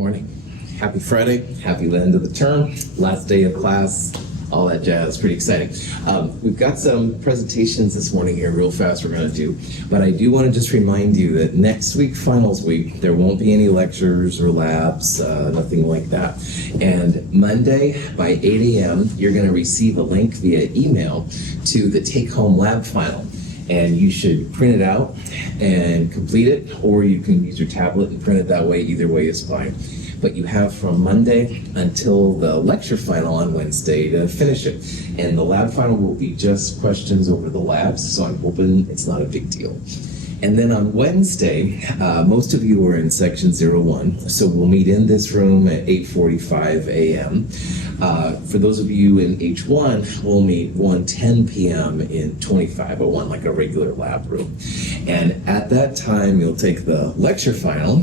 Morning. Happy Friday. Happy end of the term. Last day of class. All that jazz. Pretty exciting. We've got some presentations this morning here real fast we're going to do. But I do want to just remind you that next week, finals week, there won't be any lectures or labs, nothing like that. And Monday by 8 a.m., you're going to receive a link via email to the take-home lab final. And you should print it out and complete it, or you can use your tablet and print it that way. Either way is fine. But you have from Monday until the lecture final on Wednesday to finish it. And the lab final will be just questions over the labs, so I'm hoping it's not a big deal. And then on Wednesday, most of you are in section 01, so we'll meet in this room at 8:45 a.m. For those of you in H1, we'll meet 1:10 p.m. in 2501, like a regular lab room. And at that time, you'll take the lecture final.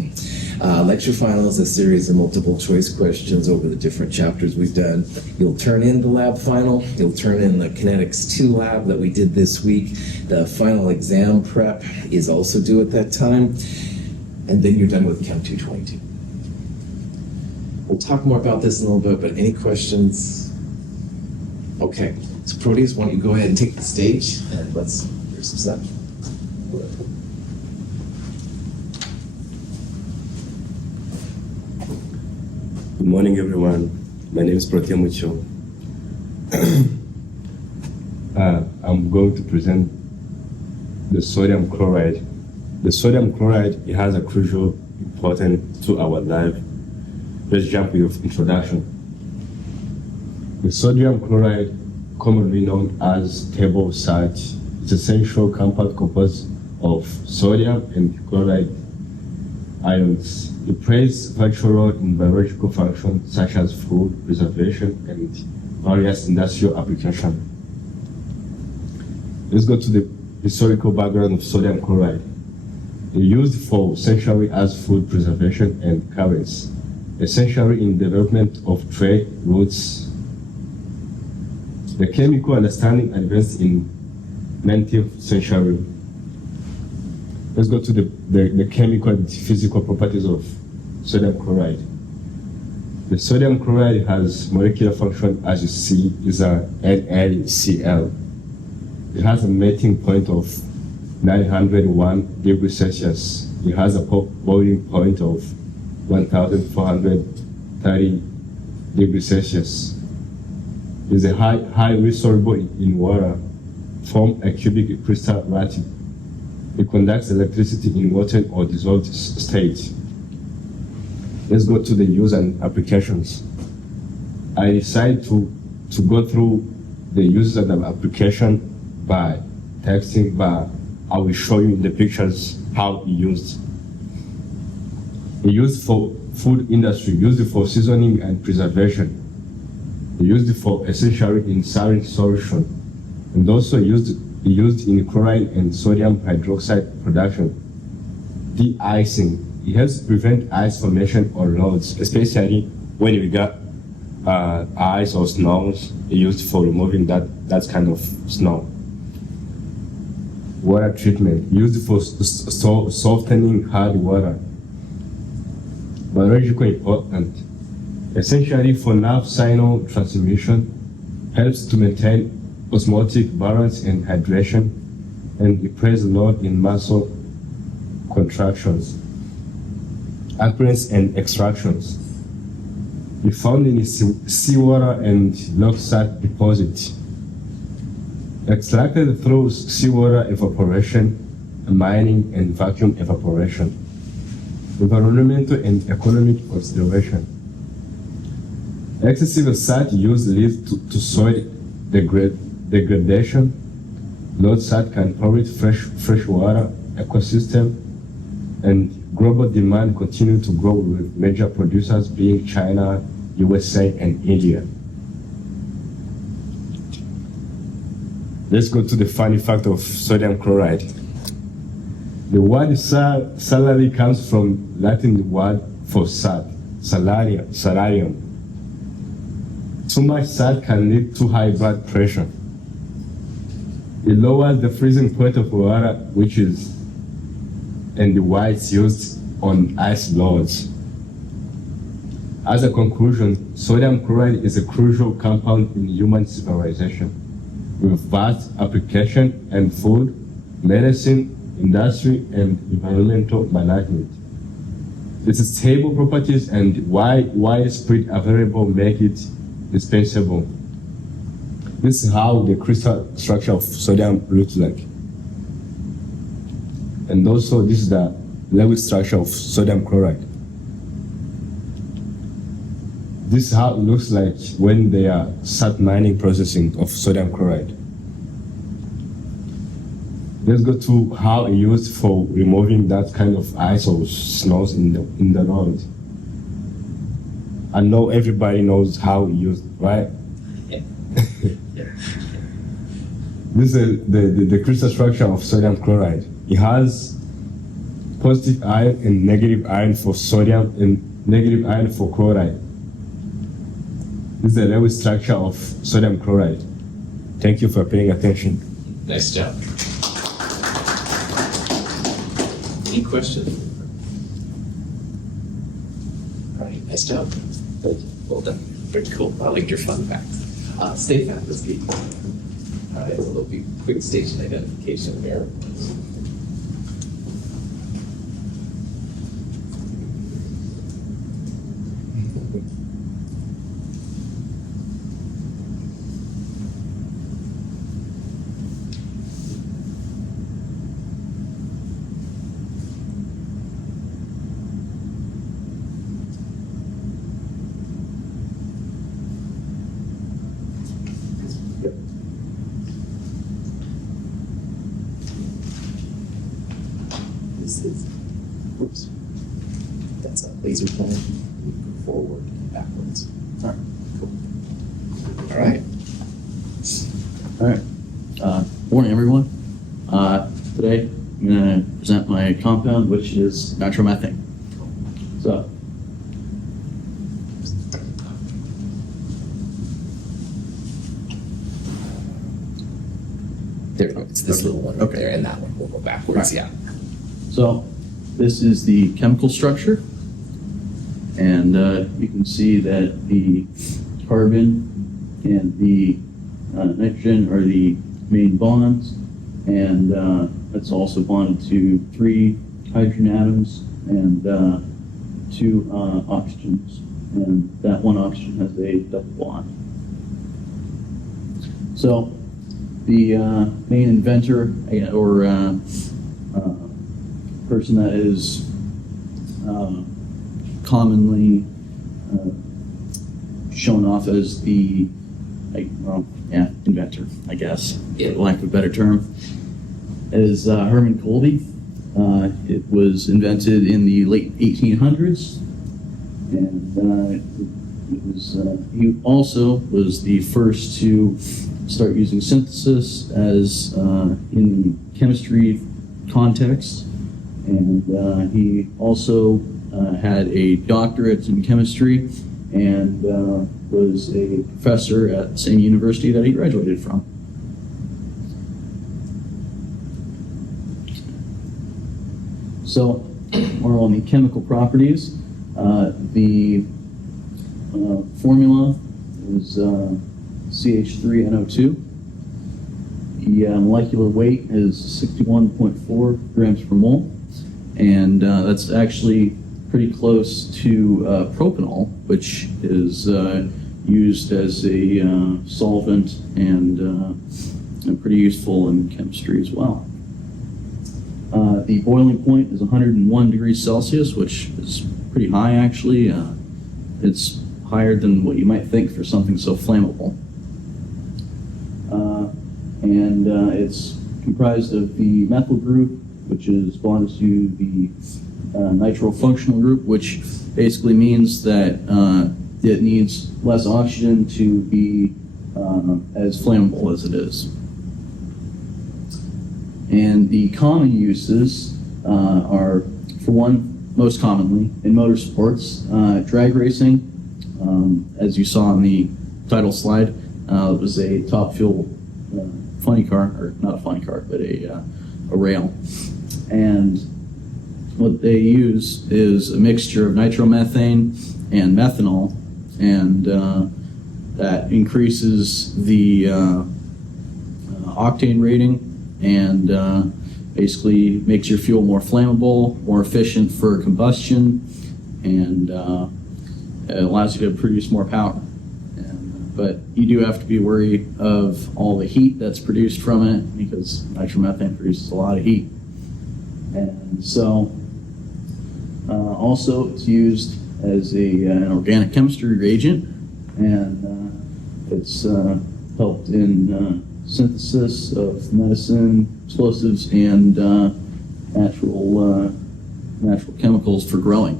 Lecture final is a series of multiple choice questions over the different chapters we've done. You'll turn in the lab final. You'll turn in the Kinetics 2 lab that we did this week. The final exam prep is also due at that time. And then you're done with Chem 222. We'll talk more about this in a little bit, but any questions? Okay, so Proteus, why don't you go ahead and take the stage and let's hear some stuff. Good morning, everyone. My name is Protea Mucho. I'm going to present the sodium chloride. The sodium chloride, it has a crucial importance to our life. Let's jump with introduction. The sodium chloride, commonly known as table salt, is essential compound composed of sodium and chloride ions. It plays a vital role in biological functions such as food preservation and various industrial applications. Let's go to the historical background of sodium chloride. It's used for essentially as food preservation and currents, essentially in development of trade routes. The chemical understanding advanced in 19th century. Let's go to the chemical and physical properties of sodium chloride. The sodium chloride has molecular function, as you see, is a NaCl. It has a melting point of 901 degrees Celsius. It has a boiling point of 1430 degrees Celsius. It is a highly soluble in water, form a cubic crystal lattice. It conducts electricity in water or dissolved state. Let's go to the use and applications. I decided to go through the uses and application by texting, but I will show you in the pictures how it used. It used for food industry, used for seasoning and preservation. It used for essentially in saline solution, and also used in chloride and sodium hydroxide production. De-icing. It helps prevent ice formation on roads, especially when we got ice or snows. It's used for removing that kind of snow. Water treatment, used for softening hard water. Biological important, essentially for nerve signal transmission, helps to maintain osmotic balance and hydration, and it plays a role in muscle contractions. Appearance and extractions. We found in seawater and rock salt deposit. Extracted through seawater evaporation, mining, and vacuum evaporation. Environmental and economic consideration. Excessive salt use leads to soil degradation. Low salt can pollute freshwater ecosystem, and global demand continues to grow with major producers being China, USA, and India. Let's go to the funny fact of sodium chloride. The word salary comes from Latin word for salt, salarium. Too much salt can lead to high blood pressure. It lowers the freezing point of water, and why it's used on ice loads. As a conclusion, sodium chloride is a crucial compound in human civilization with vast application in food, medicine, industry, and environmental management. Its stable properties and widespread available make it dispensable. This is how the crystal structure of sodium looks like. And also this is the Lewis structure of sodium chloride. This is how it looks like when they are start mining processing of sodium chloride. Let's go to how it used for removing that kind of ice or snows in the road. I know everybody knows how it used, right? This is the crystal structure of sodium chloride. It has positive ion and negative ion for sodium and negative ion for chloride. This is the Lewis structure of sodium chloride. Thank you for paying attention. Nice job. Any questions? All right, nice job. Well done. Very cool. I like your fun facts. State faculty. All right, so there'll be quick station identification here. This is, oops, that's a laser pointer. Go forward and backwards. All right, cool. All right. All right. Morning, everyone. Today, I'm going to present my compound, which is nitromethane. So, There, it's this little one over there, and that one will go backwards. Yeah. so this is the chemical structure, and you can see that the carbon and the nitrogen are the main bonds, and it's also bonded to 3 hydrogen atoms and 2 oxygens, and that one oxygen has a double bond. So the main inventor or person that is commonly shown off as the inventor, I guess, Yeah. for lack of a better term, is Herman Kolbe. It was invented in the late 1800s, and it was, he also was the first to start using synthesis as in the chemistry context, and he also had a doctorate in chemistry and was a professor at the same university that he graduated from. So, more on the chemical properties. The formula is CH3NO2. The molecular weight is 61.4 grams per mole, and that's actually pretty close to propanol, which is used as a solvent and pretty useful in chemistry as well. The boiling point is 101 degrees Celsius, which is pretty high actually. It's higher than what you might think for something so flammable. And it's comprised of the methyl group, which is bonded to the nitrofunctional group, which basically means that it needs less oxygen to be as flammable as it is. And the common uses are, for one, most commonly in motorsports, drag racing. As you saw in the title slide, it was a Top Fuel funny car, or not a funny car, but a rail. And what they use is a mixture of nitromethane and methanol, and that increases the octane rating and basically makes your fuel more flammable, more efficient for combustion, and it allows you to produce more power. But you do have to be wary of all the heat that's produced from it, because nitromethane produces a lot of heat. And so also it's used as an organic chemistry reagent, and it's helped in synthesis of medicine, explosives, and natural chemicals for growing.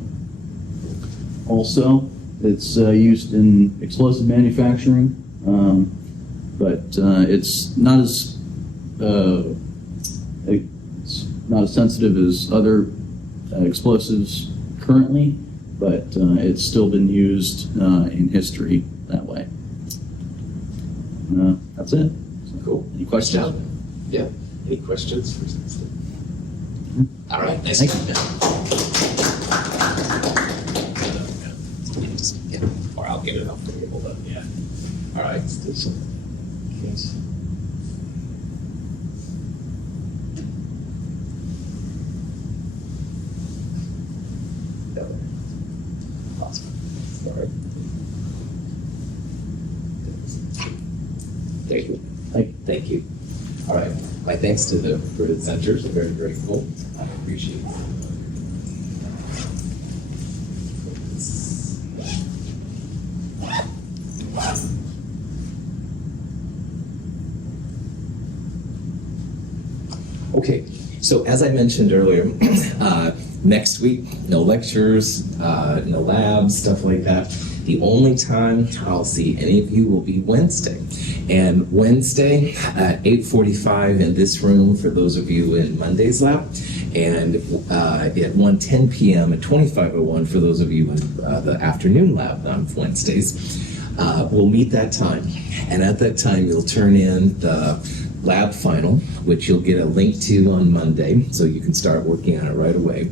Also, it's used in explosive manufacturing, but it's not as sensitive as other explosives currently, but it's still been used in history that way. That's it. Cool. Any questions? Yeah. Any questions for Cecily? All right. Nice. Thank you. Yeah. Or I'll get it up for you. Hold on. Yeah. All right. Let's do some. Yes. Awesome. All right. Thank you. Thank you. All right. My thanks to the presenters. They're very, very cool. I appreciate it. Okay, so as I mentioned earlier, next week, no lectures, no labs, stuff like that. The only time I'll see any of you will be Wednesday. And Wednesday at 8:45 in this room for those of you in Monday's lab, and at 1:10 p.m. at 2501 for those of you in the afternoon lab on Wednesdays. We'll meet that time. And at that time, you'll turn in the lab final, which you'll get a link to on Monday, so you can start working on it right away.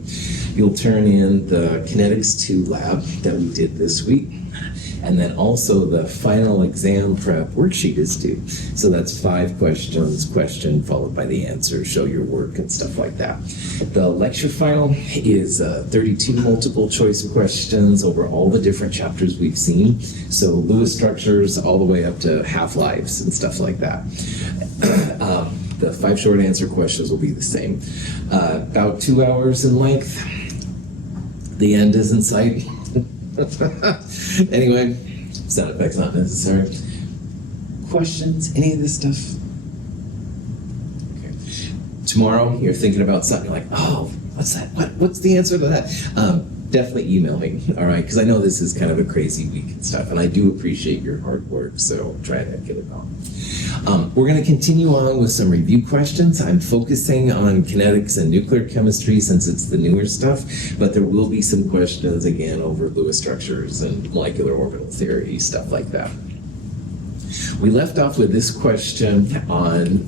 You'll turn in the Kinetics 2 lab that we did this week, and then also the final exam prep worksheet is due. So that's 5 questions, question followed by the answer, show your work and stuff like that. The lecture final is 32 multiple choice questions over all the different chapters we've seen. So Lewis structures all the way up to half-lives and stuff like that. The 5 short answer questions will be the same. About 2 hours in length. The end is in sight. Anyway, sound effects not necessary. Questions? Any of this stuff? Okay. Tomorrow, you're thinking about something, you're like, oh, what's that? What's the answer to that? Definitely email me, all right? Because I know this is kind of a crazy week and stuff, and I do appreciate your hard work, so try to get it on. We're going to continue on with some review questions. I'm focusing on kinetics and nuclear chemistry since it's the newer stuff, but there will be some questions again over Lewis structures and molecular orbital theory, stuff like that. We left off with this question on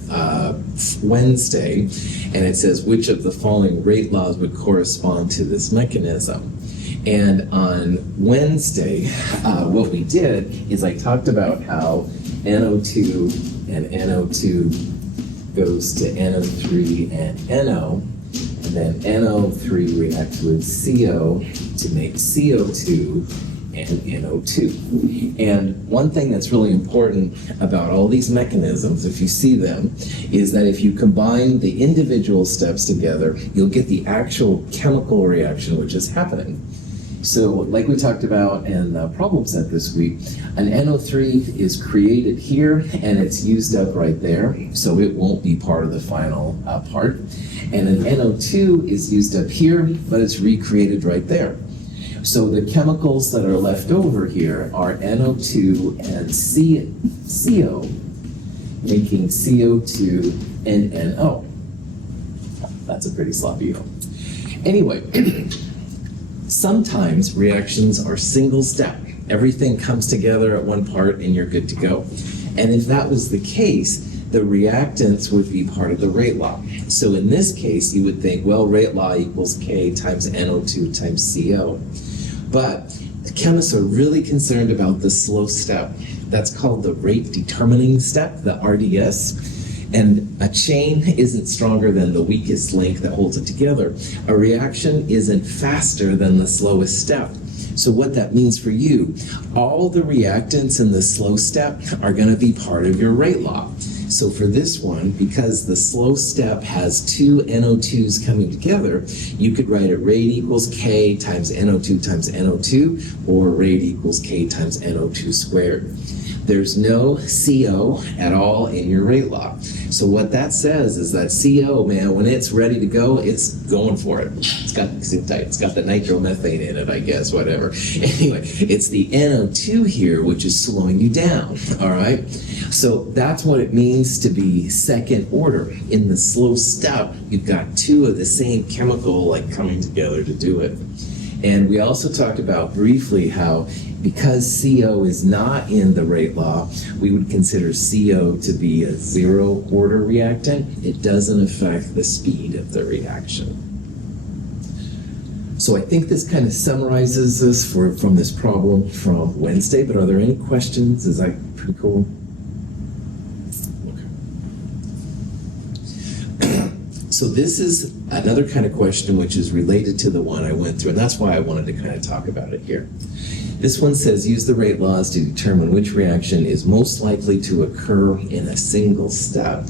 Wednesday, and it says, which of the following rate laws would correspond to this mechanism? And on Wednesday, what we did is I talked about how NO2 and NO2 goes to NO3 and NO, and then NO3 reacts with CO to make CO2 and NO2. And one thing that's really important about all these mechanisms, if you see them, is that if you combine the individual steps together, you'll get the actual chemical reaction which is happening. So like we talked about in the problem set this week, an NO3 is created here and it's used up right there, so it won't be part of the final part. And an NO2 is used up here, but it's recreated right there. So the chemicals that are left over here are NO2 and CO, making CO2 and NO. That's a pretty sloppy O. Anyway, sometimes reactions are single step. Everything comes together at one part and you're good to go. And if that was the case, the reactants would be part of the rate law. So in this case, you would think, well, rate law equals K times NO2 times CO. But chemists are really concerned about the slow step. That's called the rate determining step, the RDS. And a chain isn't stronger than the weakest link that holds it together. A reaction isn't faster than the slowest step. So what that means for you, all the reactants in the slow step are going to be part of your rate law. So for this one, because the slow step has two NO2s coming together, you could write it rate equals K times NO2 times NO2, or rate equals K times NO2 squared. There's no CO at all in your rate law. So what that says is that CO, man, when it's ready to go, it's going for it. It's got the nitromethane in it, I guess, whatever. Anyway, it's the NO2 here which is slowing you down, all right? So that's what it means to be second order. In the slow step, you've got two of the same chemical like coming together to do it. And we also talked about briefly how because CO is not in the rate law, we would consider CO to be a zero order reactant. It doesn't affect the speed of the reaction. So I think this kind of summarizes this from this problem from Wednesday, but are there any questions? Is that pretty cool? Okay. So this is another kind of question which is related to the one I went through, and that's why I wanted to kind of talk about it here. This one says, use the rate laws to determine which reaction is most likely to occur in a single step.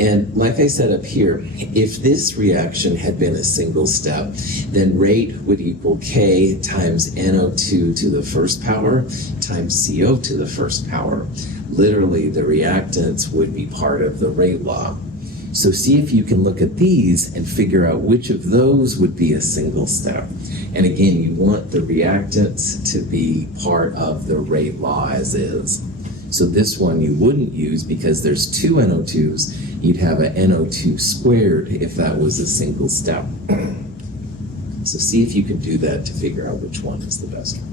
And like I said up here, if this reaction had been a single step, then rate would equal K times NO2 to the first power times CO to the first power. Literally, the reactants would be part of the rate law. So see if you can look at these and figure out which of those would be a single step. And again, you want the reactants to be part of the rate law as is. So this one you wouldn't use because there's two NO2s. You'd have a NO2 squared if that was a single step. So see if you can do that to figure out which one is the best one.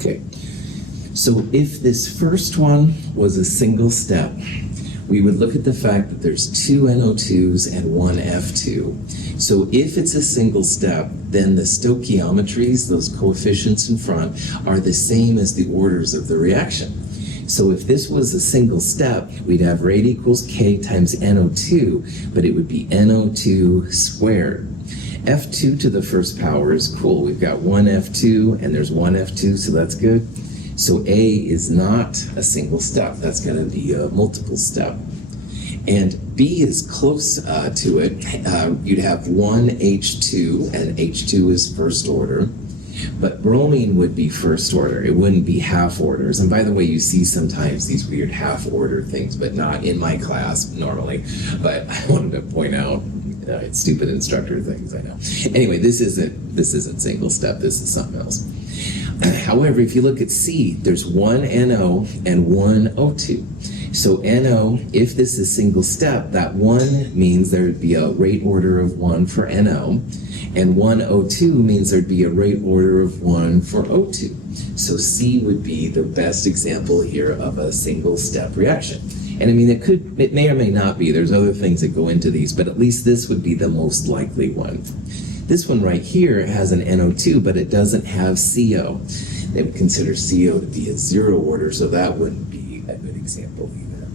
Okay, so if this first one was a single step, we would look at the fact that there's two NO2s and one F2. So if it's a single step, then the stoichiometries, those coefficients in front, are the same as the orders of the reaction. So if this was a single step, we'd have rate equals K times NO2, but it would be NO2 squared. F2 to the first power is cool. We've got one F2 and there's one F2, so that's good. So A is not a single step. That's going to be a multiple step. And B is close to it. You'd have one H2, and H2 is first order. But bromine would be first order. It wouldn't be half orders. And by the way, you see sometimes these weird half order things, but not in my class normally. But I wanted to point out stupid instructor things, I know. Anyway, this isn't single step. This is something else. However, if you look at C, there's one NO and one O2. So NO, if this is single step, that one means there would be a rate order of 1 for NO, and one O2 means there'd be a rate order of 1 for O2. So C would be the best example here of a single step reaction. And I mean, it may or may not be. There's other things that go into these, but at least this would be the most likely one. This one right here has an NO2, but it doesn't have CO. They would consider CO to be a zero order, so that wouldn't be a good example either.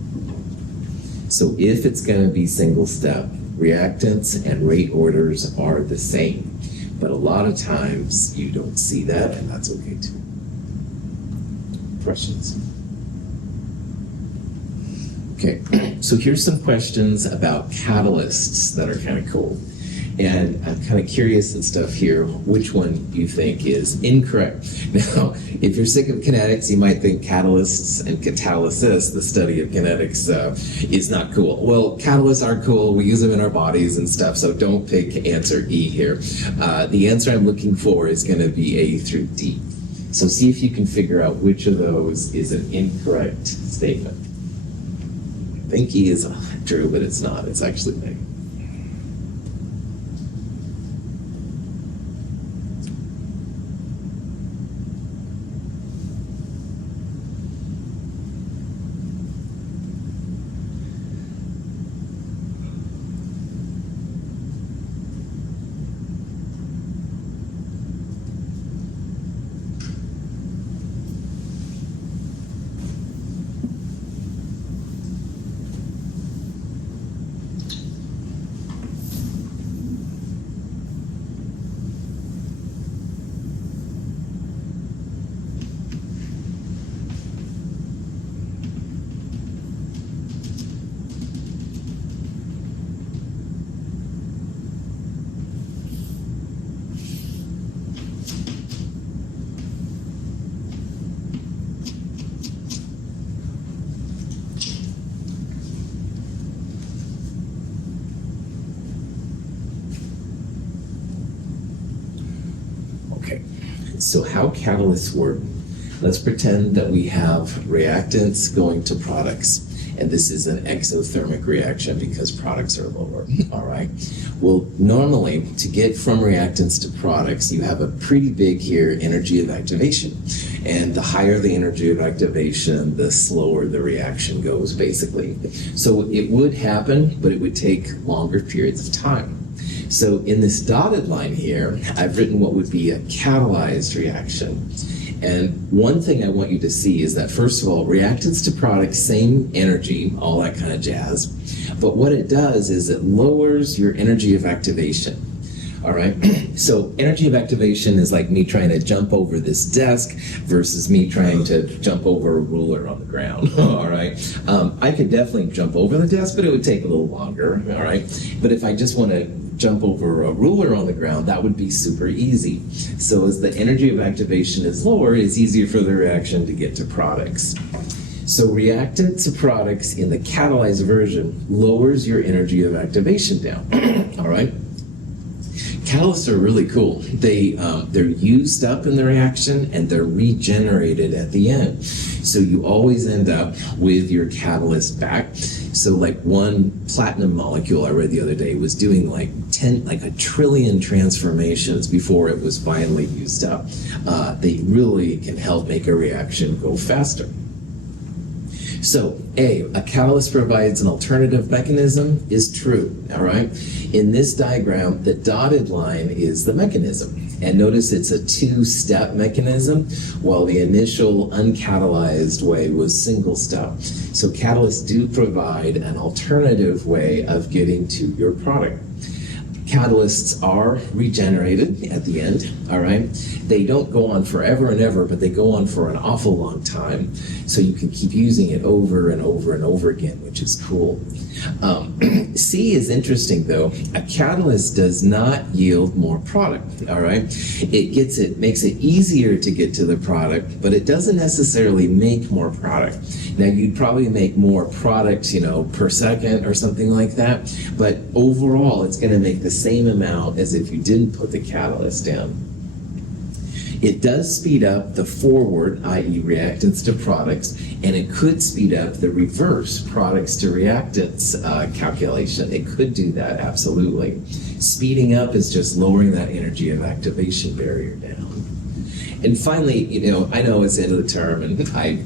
So if it's going to be single step, reactants and rate orders are the same. But a lot of times you don't see that, and that's okay too. Questions? Okay, so here's some questions about catalysts that are kind of cool. And I'm kind of curious and stuff here, which one you think is incorrect. Now, if you're sick of kinetics, you might think catalysts and catalysis, the study of kinetics, is not cool. Well, catalysts are cool. We use them in our bodies and stuff, so don't pick answer E here. The answer I'm looking for is going to be A through D. So see if you can figure out which of those is an incorrect statement. I think E is true, but it's not. It's actually A. So how catalysts work. Let's pretend that we have reactants going to products, and this is an exothermic reaction because products are lower, all right? Well, normally, to get from reactants to products, you have a pretty big here energy of activation. And the higher the energy of activation, the slower the reaction goes, basically. So it would happen, but it would take longer periods of time. So in this dotted line here, I've written what would be a catalyzed reaction. And one thing I want you to see is that, first of all, reactants to products, same energy, all that kind of jazz. But what it does is it lowers your energy of activation. All right, so energy of activation is like me trying to jump over this desk versus me trying to jump over a ruler on the ground. All right, I could definitely jump over the desk, but it would take a little longer. All right, but if I just want to jump over a ruler on the ground, that would be super easy. So as the energy of activation is lower, it's easier for the reaction to get to products. So reactant to products in the catalyzed version lowers your energy of activation down. All right. Catalysts are really cool. They're used up in the reaction and they're regenerated at the end. So you always end up with your catalyst back. So like one platinum molecule I read the other day was doing like 1 trillion transformations before it was finally used up. They really can help make a reaction go faster. So A, a catalyst provides an alternative mechanism is true, all right? In this diagram, the dotted line is the mechanism. And notice it's a two-step mechanism, while the initial uncatalyzed way was single step. So catalysts do provide an alternative way of getting to your product. Catalysts are regenerated at the end, all right? They don't go on forever and ever, but they go on for an awful long time. So you can keep using it over and over and over again, which is cool. C is interesting though. A catalyst does not yield more product, all right? It makes it easier to get to the product, but it doesn't necessarily make more product. Now you'd probably make more product, per second or something like that, but overall it's gonna make the same amount as if you didn't put the catalyst in. It does speed up the forward, i.e. reactants to products, and it could speed up the reverse, products to reactants calculation. It could do that, absolutely. Speeding up is just lowering that energy of activation barrier down. And finally, I know it's the end of the term, and I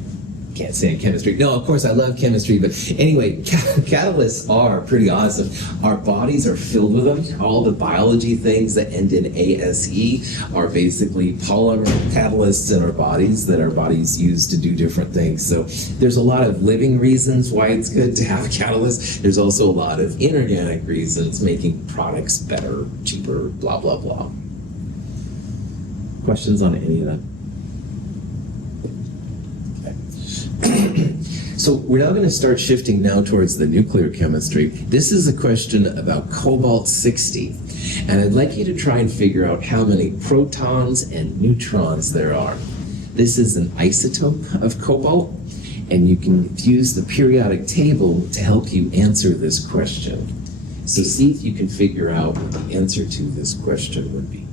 can't stand chemistry. No, of course I love chemistry, but anyway, catalysts are pretty awesome. Our bodies are filled with them. All the biology things that end in ASE are basically polymer catalysts in our bodies that our bodies use to do different things. So there's a lot of living reasons why it's good to have a catalyst. There's also a lot of inorganic reasons, making products better, cheaper, blah, blah, blah. Questions on any of that? So we're now going to start shifting now towards the nuclear chemistry. This is a question about cobalt-60, and I'd like you to try and figure out how many protons and neutrons there are. This is an isotope of cobalt, and you can use the periodic table to help you answer this question. So see if you can figure out what the answer to this question would be.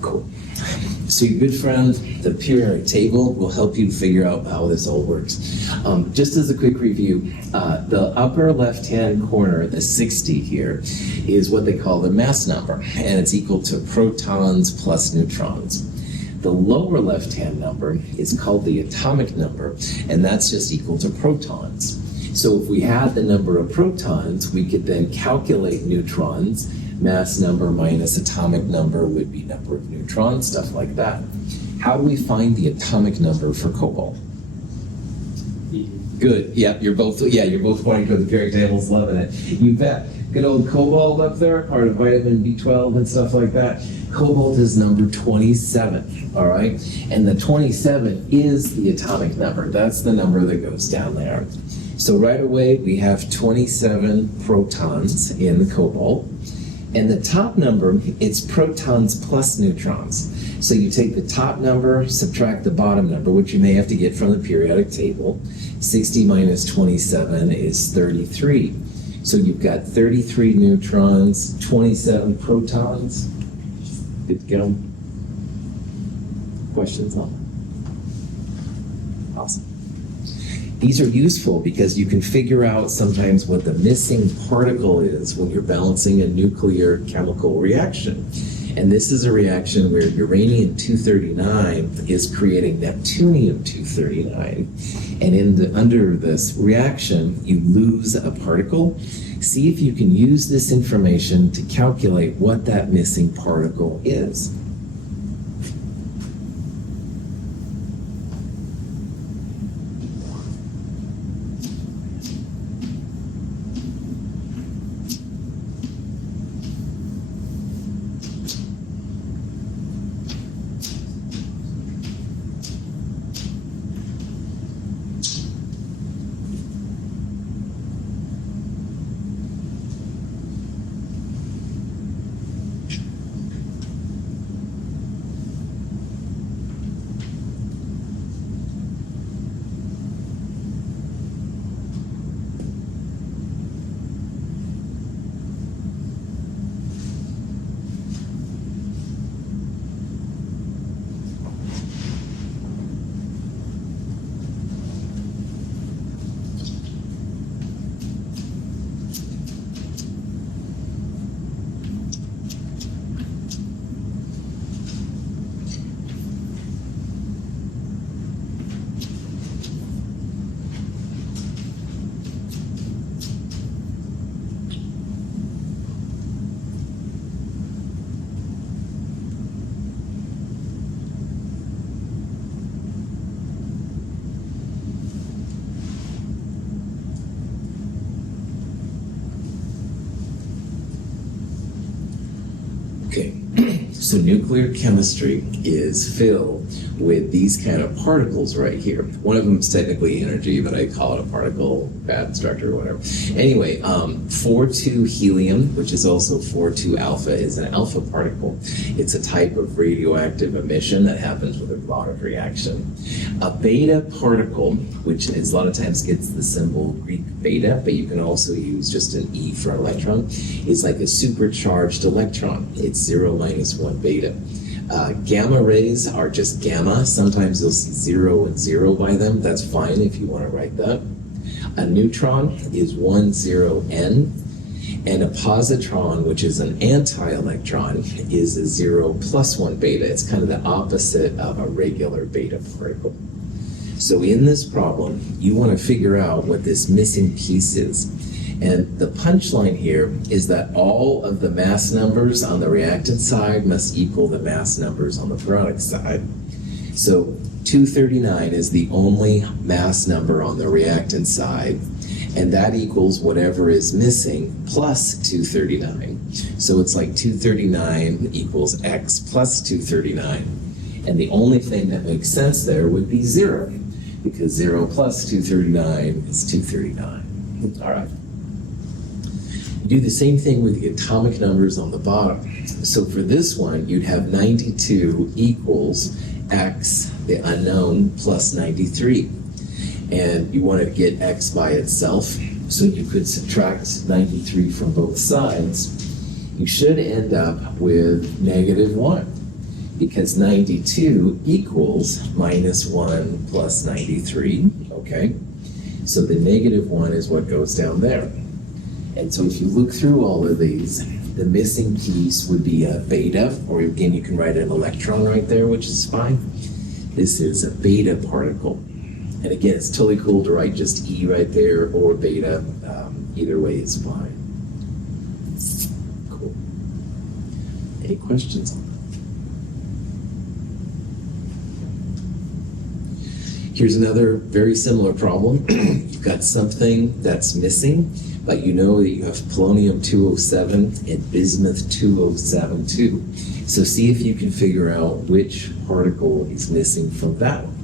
Cool. So your good friend, the periodic table, will help you figure out how this all works. Just as a quick review, the upper left-hand corner, the 60 here, is what they call the mass number, and it's equal to protons plus neutrons. The lower left-hand number is called the atomic number, and that's just equal to protons. So if we had the number of protons, we could then calculate neutrons. Mass number minus atomic number would be number of neutrons, stuff like that. How do we find the atomic number for cobalt? Good. Yeah, you're both pointing to the periodic tables, loving it. You bet. Good old cobalt up there, part of vitamin B12 and stuff like that. Cobalt is number 27, all right? And the 27 is the atomic number. That's the number that goes down there. So right away, we have 27 protons in the cobalt. And the top number, it's protons plus neutrons. So you take the top number, subtract the bottom number, which you may have to get from the periodic table. 60 minus 27 is 33. So you've got 33 neutrons, 27 protons. Good to go. Questions on that? Awesome. These are useful because you can figure out sometimes what the missing particle is when you're balancing a nuclear chemical reaction. And this is a reaction where uranium-239 is creating neptunium-239. And under this reaction, you lose a particle. See if you can use this information to calculate what that missing particle is. Okay, so nuclear chemistry is filled with these kind of particles right here. One of them is technically energy, but I call it a particle, bad instructor or whatever. Anyway, 4,2 helium, which is also 4,2 alpha, is an alpha particle. It's a type of radioactive emission that happens with a Brownian reaction. A beta particle, which is a lot of times gets the symbol Greek beta, but you can also use just an E for electron, is like a supercharged electron. It's 0 minus 1 beta. Gamma rays are just gamma. Sometimes you'll see 0 and 0 by them. That's fine if you want to write that. A neutron is 1, 0, N. And a positron, which is an anti-electron, is a 0 plus 1 beta. It's kind of the opposite of a regular beta particle. So in this problem, you want to figure out what this missing piece is. And the punchline here is that all of the mass numbers on the reactant side must equal the mass numbers on the product side. So 239 is the only mass number on the reactant side, and that equals whatever is missing plus 239. So it's like 239 equals X plus 239. And the only thing that makes sense there would be 0, because 0 plus 239 is 239. All right. Do the same thing with the atomic numbers on the bottom. So for this one, you'd have 92 equals X, the unknown, plus 93. And you want to get X by itself, so you could subtract 93 from both sides. You should end up with negative 1, because 92 equals minus 1 plus 93, okay? So the negative 1 is what goes down there. And so if you look through all of these, the missing piece would be a beta, or again, you can write an electron right there, which is fine. This is a beta particle. And again, it's totally cool to write just E right there or beta. Either way is fine. Cool. Any questions on that? Here's another very similar problem. You've got something that's missing, but you know that you have polonium-207 and bismuth-2072. So see if you can figure out which particle is missing from that one.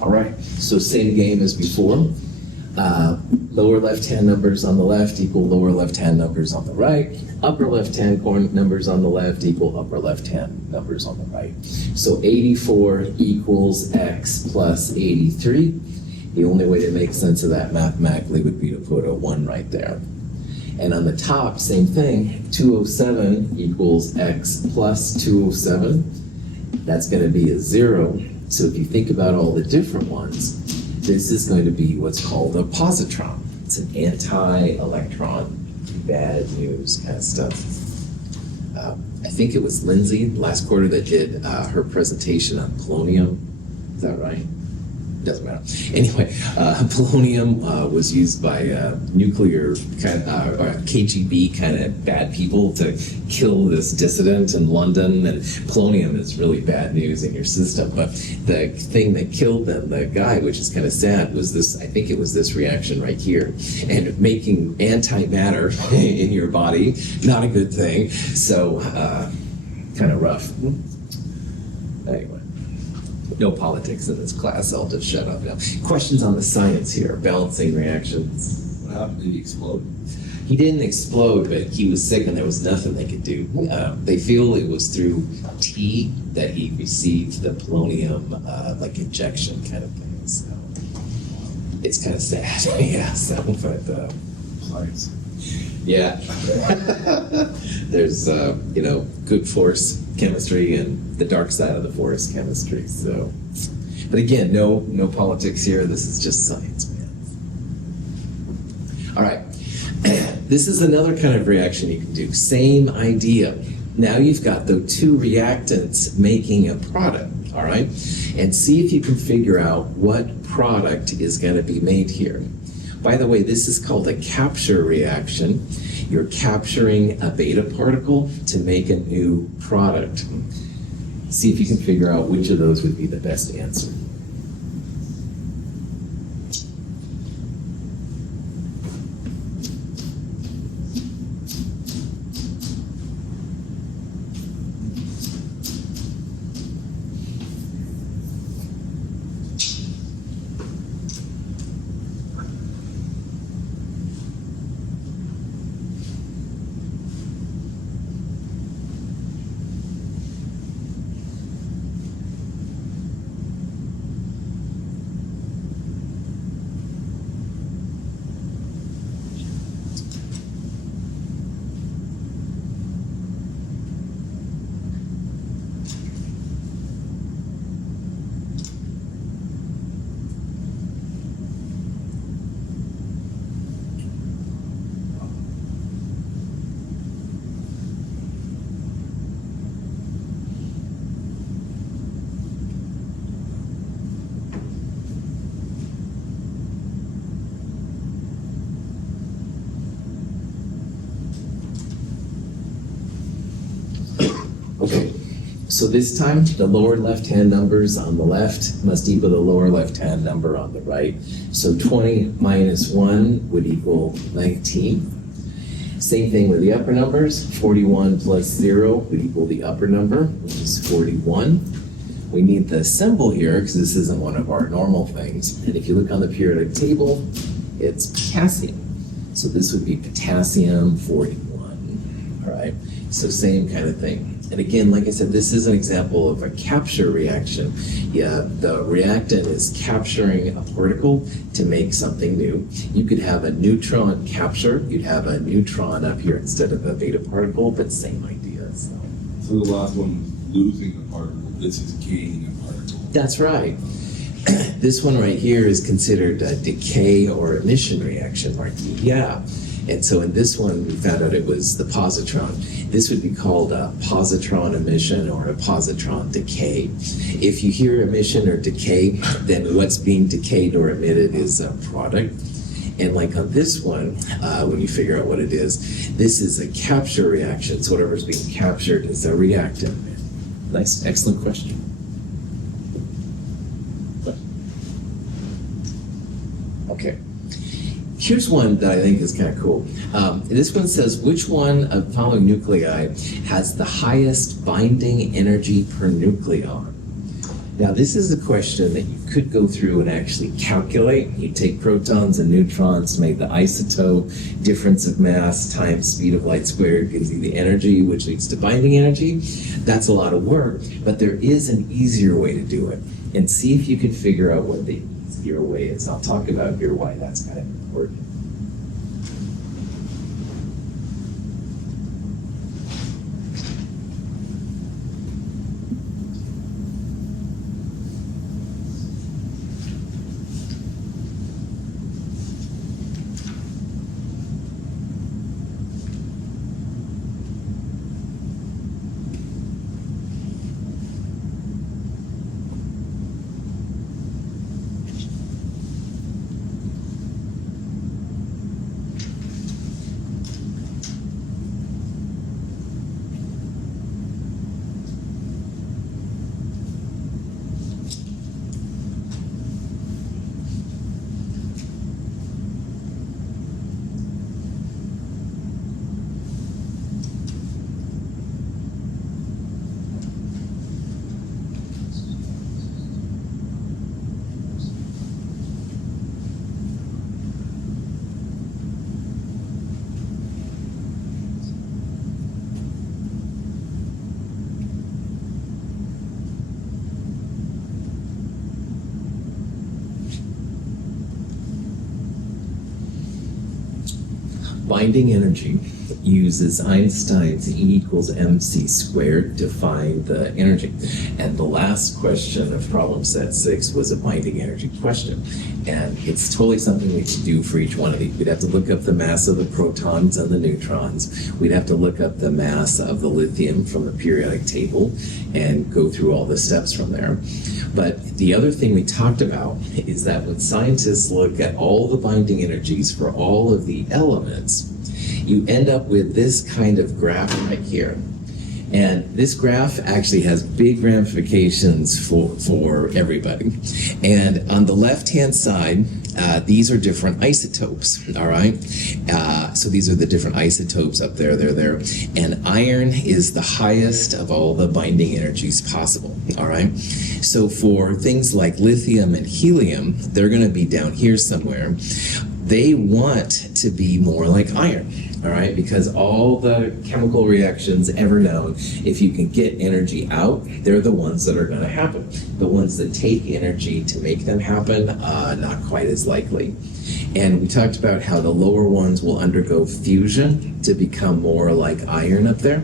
All right, so same game as before. Lower left-hand numbers on the left equal lower left-hand numbers on the right. Upper left-hand numbers on the left equal upper left-hand numbers on the right. So 84 equals X plus 83. The only way to make sense of that mathematically would be to put a 1 right there. And on the top, same thing, 207 equals X plus 207. That's going to be a 0. So if you think about all the different ones, this is going to be what's called a positron. It's an anti-electron, bad news kind of stuff. I think it was Lindsay last quarter that did her presentation on polonium. Is that right? Doesn't matter. Anyway, polonium was used by nuclear kind of, KGB kind of bad people to kill this dissident in London, and polonium is really bad news in your system. But the thing that killed them, the guy, which is kind of sad, was this, I think it was this reaction right here, and making antimatter in your body, not a good thing. So, kind of rough. Anyway. No politics in this class, I'll just shut up now. Questions on the science here, balancing reactions. happened? Did he explode? He didn't explode, but he was sick and there was nothing they could do. They feel it was through tea that he received the polonium, like injection kind of thing. So it's kind of sad. Yeah, so, but, Science. yeah. There's, good force chemistry and the dark side of the force chemistry. So, but again, no politics here. This is just science, man. All right. This is another kind of reaction you can do. Same idea. Now you've got the two reactants making a product, all right? And see if you can figure out what product is going to be made here. By the way, this is called a capture reaction. You're capturing a beta particle to make a new product. See if you can figure out which of those would be the best answer. Okay, so this time the lower left-hand numbers on the left must equal the lower left-hand number on the right. So 20 minus 1 would equal 19. Same thing with the upper numbers. 41 plus 0 would equal the upper number, which is 41. We need the symbol here because this isn't one of our normal things. And if you look on the periodic table, it's potassium. So this would be potassium 41, all right? So same kind of thing. And again, like I said, this is an example of a capture reaction. Yeah, the reactant is capturing a particle to make something new. You could have a neutron capture. You'd have a neutron up here instead of a beta particle, but same idea. So the last one was losing a particle. This is gaining a particle. That's right. This one right here is considered a decay or emission reaction, Marty. Yeah. And so in this one, we found out it was the positron. This would be called a positron emission or a positron decay. If you hear emission or decay, then what's being decayed or emitted is a product. And like on this one, when you figure out what it is, this is a capture reaction. So whatever's being captured is a reactant. Nice, excellent question. Okay. Here's one that I think is kind of cool. This one says, which one of the following nuclei has the highest binding energy per nucleon? Now, this is a question that you could go through and actually calculate. You take protons and neutrons, make the isotope, difference of mass times speed of light squared gives you the energy, which leads to binding energy. That's a lot of work, but there is an easier way to do it. And see if you can figure out what the easier way is. I'll talk about here why that's kind of important. Binding energy uses Einstein's E equals mc squared to find the energy. And the last question of problem set 6 was a binding energy question. And it's totally something we could do for each one of these. We'd have to look up the mass of the protons and the neutrons. We'd have to look up the mass of the lithium from the periodic table and go through all the steps from there. But the other thing we talked about is that when scientists look at all the binding energies for all of the elements, you end up with this kind of graph right here. And this graph actually has big ramifications for everybody. And on the left-hand side, these are different isotopes, all right? So these are the different isotopes up there, there. And iron is the highest of all the binding energies possible, all right? So for things like lithium and helium, they're gonna be down here somewhere. They want to be more like iron. All right, because all the chemical reactions ever known, if you can get energy out, they're the ones that are going to happen. The ones that take energy to make them happen, not quite as likely. And we talked about how the lower ones will undergo fusion to become more like iron up there.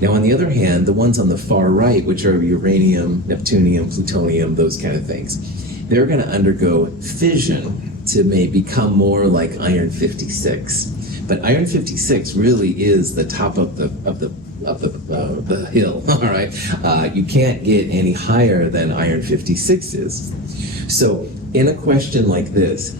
Now, on the other hand, the ones on the far right, which are uranium, neptunium, plutonium, those kind of things, they're going to undergo fission to become more like iron 56. But iron 56 really is the top of the hill. All right, you can't get any higher than iron 56 is. So in a question like this,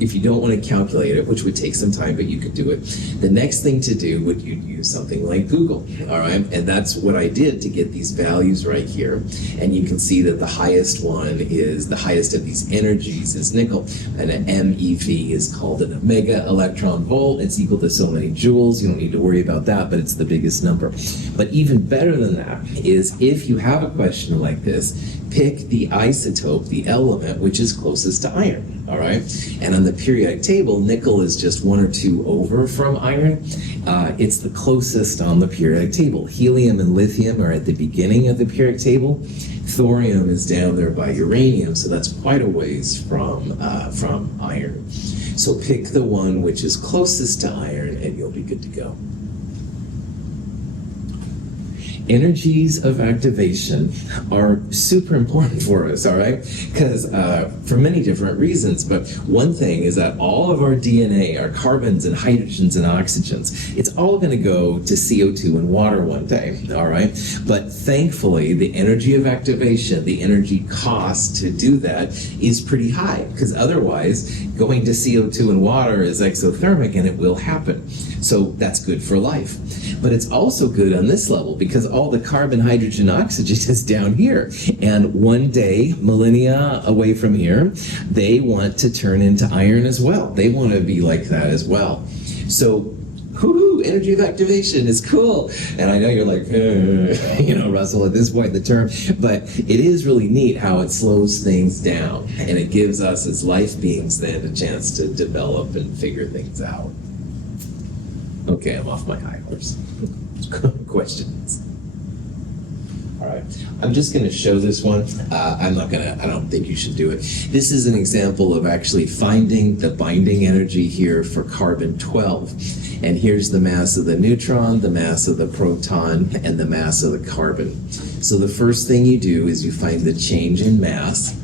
if you don't want to calculate it, which would take some time, but you could do it, the next thing to do would you use something like Google, all right? And that's what I did to get these values right here. And you can see that the highest one is, the highest of these energies is nickel. And an MeV is called an omega electron volt. It's equal to so many joules. You don't need to worry about that, but it's the biggest number. But even better than that is if you have a question like this, pick the isotope, the element, which is closest to iron, all right? And on the periodic table, nickel is just 1 or 2 over from iron. It's the closest on the periodic table. Helium and lithium are at the beginning of the periodic table. Thorium is down there by uranium, so that's quite a ways from iron. So pick the one which is closest to iron and you'll be good to go. Energies of activation are super important for us, all right? Because for many different reasons, but one thing is that all of our DNA, our carbons and hydrogens and oxygens, it's all going to go to CO2 and water one day, all right? But thankfully, the energy of activation, the energy cost to do that is pretty high, because otherwise, going to CO2 and water is exothermic and it will happen. So that's good for life. But it's also good on this level because all the carbon, hydrogen, oxygen is down here. And one day, millennia away from here, they want to turn into iron as well. They want to be like that as well. So, whoo-hoo, energy of activation is cool. And I know you're like, Russell, at this point in the term, but it is really neat how it slows things down. And it gives us as life beings then a chance to develop and figure things out. Okay, I'm off my high horse. Questions? All right, I'm just going to show this one. I don't think you should do it. This is an example of actually finding the binding energy here for carbon-12. And here's the mass of the neutron, the mass of the proton, and the mass of the carbon. So the first thing you do is you find the change in mass.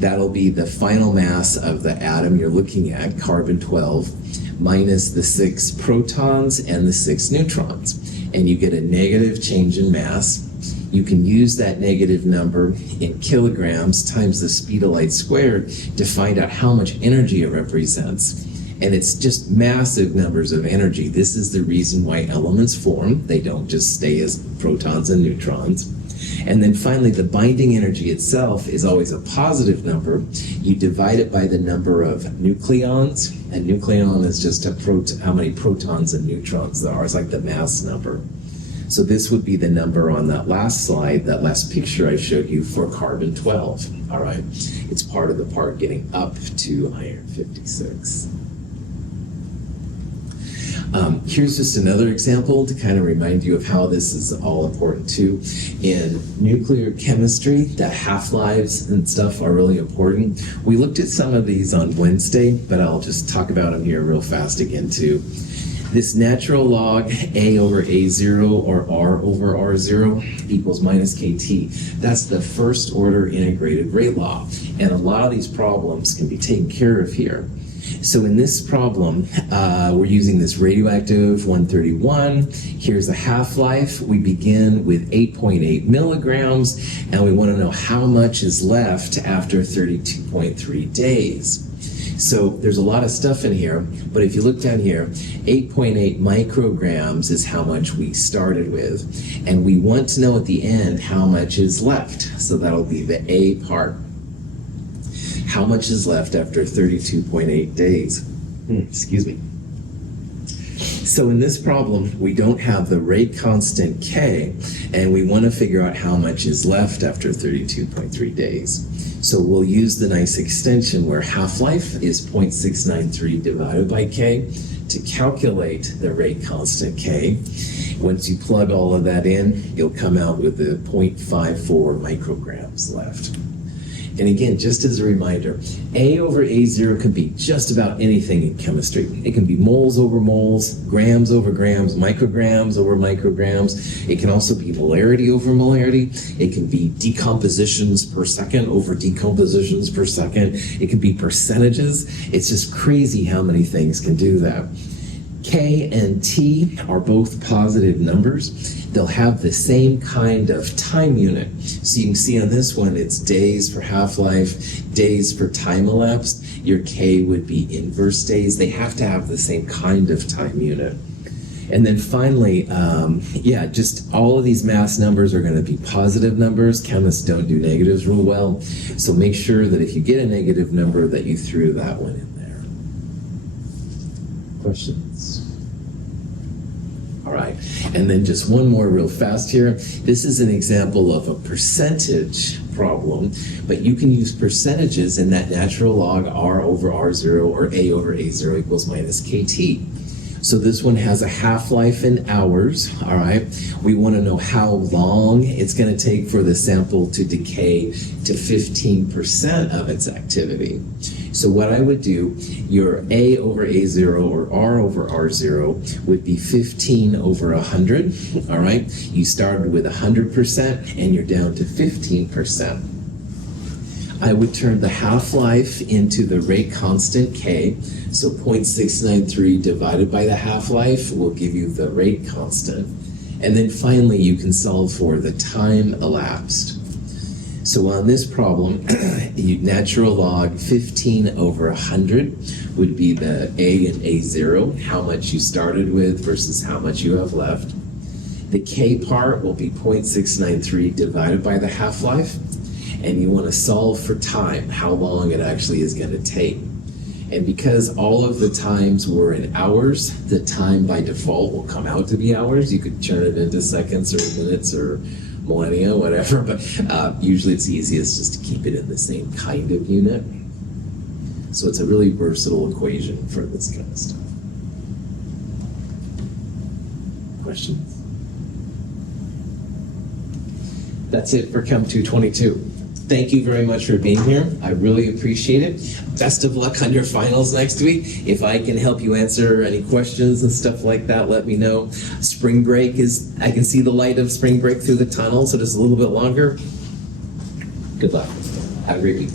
That'll be the final mass of the atom you're looking at, carbon-12, minus the 6 protons and the 6 neutrons. And you get a negative change in mass. You can use that negative number in kilograms times the speed of light squared to find out how much energy it represents. And it's just massive numbers of energy. This is the reason why elements form. They don't just stay as protons and neutrons. And then finally, the binding energy itself is always a positive number. You divide it by the number of nucleons, and nucleon is just how many protons and neutrons there are. It's like the mass number. So this would be the number on that last slide, that last picture I showed you for carbon-12, all right? It's part of the part getting up to iron 56. Here's just another example to kind of remind you of how this is all important too. In nuclear chemistry, the half-lives and stuff are really important. We looked at some of these on Wednesday, but I'll just talk about them here real fast again too. This natural log A over A0 or R over R0 equals minus KT. That's the first order integrated rate law. And a lot of these problems can be taken care of here. So in this problem, we're using this radioactive 131. Here's a half-life. We begin with 8.8 milligrams, and we want to know how much is left after 32.3 days. So there's a lot of stuff in here, but if you look down here, 8.8 micrograms is how much we started with, and we want to know at the end how much is left. So that'll be the A part. How much is left after 32.8 days? Excuse me. So in this problem, we don't have the rate constant K, and we want to figure out how much is left after 32.3 days. So we'll use the nice extension where half-life is 0.693 divided by K to calculate the rate constant K. Once you plug all of that in, you'll come out with the 0.54 micrograms left. And again, just as a reminder, A over A0 can be just about anything in chemistry. It can be moles over moles, grams over grams, micrograms over micrograms. It can also be molarity over molarity. It can be decompositions per second over decompositions per second. It can be percentages. It's just crazy how many things can do that. K and T are both positive numbers. They'll have the same kind of time unit. So you can see on this one, it's days for half-life, days for time elapsed. Your K would be inverse days. They have to have the same kind of time unit. And then finally, just all of these mass numbers are going to be positive numbers. Chemists don't do negatives real well. So make sure that if you get a negative number that you threw that one in there. Questions? All right, and then just one more real fast here. This is an example of a percentage problem, but you can use percentages in that natural log R over R0 or A over A0 equals minus KT. So this one has a half-life in hours, all right? We want to know how long it's going to take for the sample to decay to 15% of its activity. So what I would do, your A over A0 or R over R0 would be 15 over 100, all right? You started with 100% and you're down to 15%. I would turn the half-life into the rate constant K, so 0.693 divided by the half-life will give you the rate constant. And then finally, you can solve for the time elapsed. So on this problem, natural log 15 over 100 would be the A and A0, how much you started with versus how much you have left. The K part will be 0.693 divided by the half-life. And you want to solve for time, how long it actually is going to take. And because all of the times were in hours, the time by default will come out to be hours. You could turn it into seconds or minutes or millennia, whatever, but usually it's easiest just to keep it in the same kind of unit. So it's a really versatile equation for this kind of stuff. Questions? That's it for Chem 222. Thank you very much for being here. I really appreciate it. Best of luck on your finals next week. If I can help you answer any questions and stuff like that, let me know. Spring break I can see the light of spring break through the tunnel, so just a little bit longer. Good luck. Have a great week.